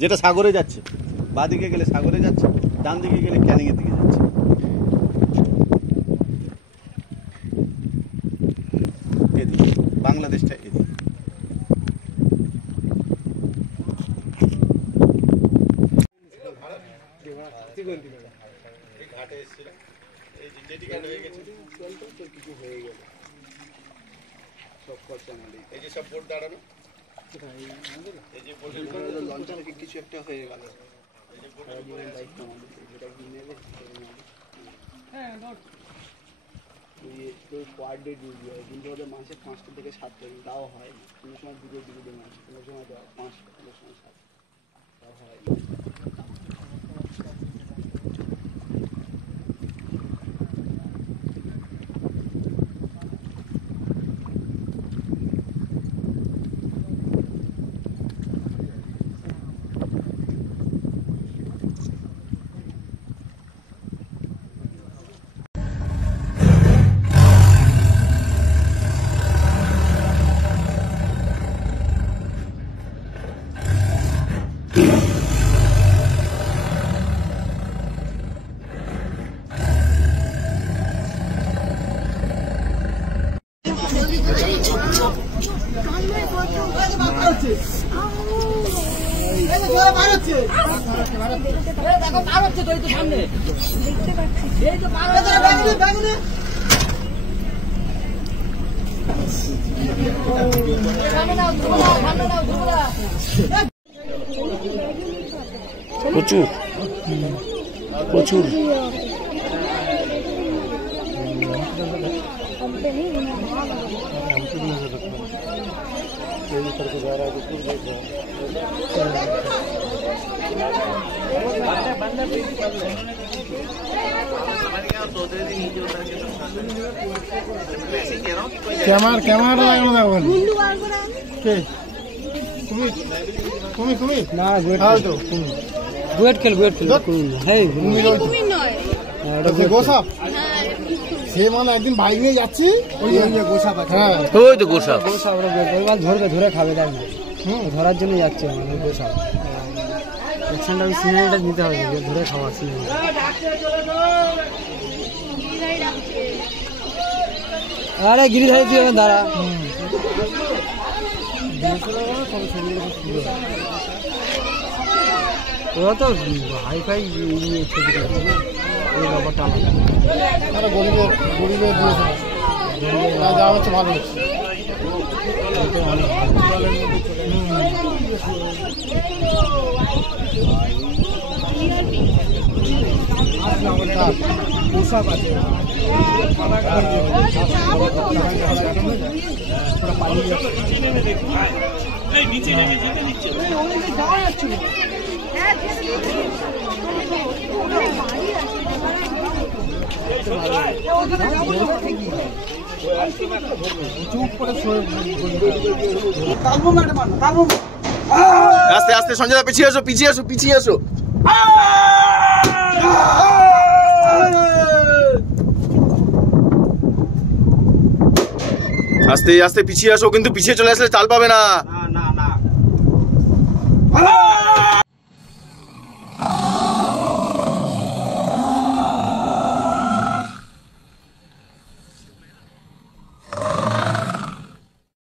যেটা সাগরে যাচ্ছে, বাঁদিকে গেলে সাগরে যাচ্ছে, ডান দিকে গেলে ক্যানিংয়ের দিকে যাচ্ছে। এদিকে বাংলাদেশটা এদিকে। ঘাটে এসেছিলাম, এই যে জেটি ঘাট হয়ে গেছে, কিছু হয়ে গেল সব খরচা মালিক। এই যে সব বোট দাঁড়ানো, এই যে লঞ্চের কিছু একটা হয়ে গেল, এই যে দায়িত্ব আমাদের, যেটা কি নেবে পার ডে ডিউটি হয়, কিন্তু ওদের মাসে 5টা থেকে 7টা তাও হয়, কোনো সময় দুটো মাস, কোনো সময় 5টা, কোনো সময় 7টা তাও হয়। প্রচুর প্রচুর ক্যামেরা লাগানো দেখবেন না বুয়েট খেল গোসাপ সে মানে একদিন বাইক নিয়ে যাচ্ছি, গোসাপ ওই তো গোসাপ ধরে খাবে, তাই না? ধরার জন্য যাচ্ছে গোসাপ। অ্যাকশনটা ওই সিনারিটা নিতে হবে, ধরে খাওয়া সিনারি। আরে গিরিধারে তুই দাঁড়া, ওরা তো হাইফাই ছবি করছে না, ওই ব্যাপারটা আলাদা। গরিবের যা হচ্ছে ভালো হচ্ছে। পোশাক আছে নিচে নেমে যেতে নিচ্ছে যাওয়া যাচ্ছে না। আস্তে আস্তে সঞ্জয় পিছিয়ে আসো, পিছিয়ে আসো, পিছিয়ে আসো। আস্তে আস্তে পিছিয়ে আসো, কিন্তু পিছিয়ে চলে আসলে চাল পাবে না।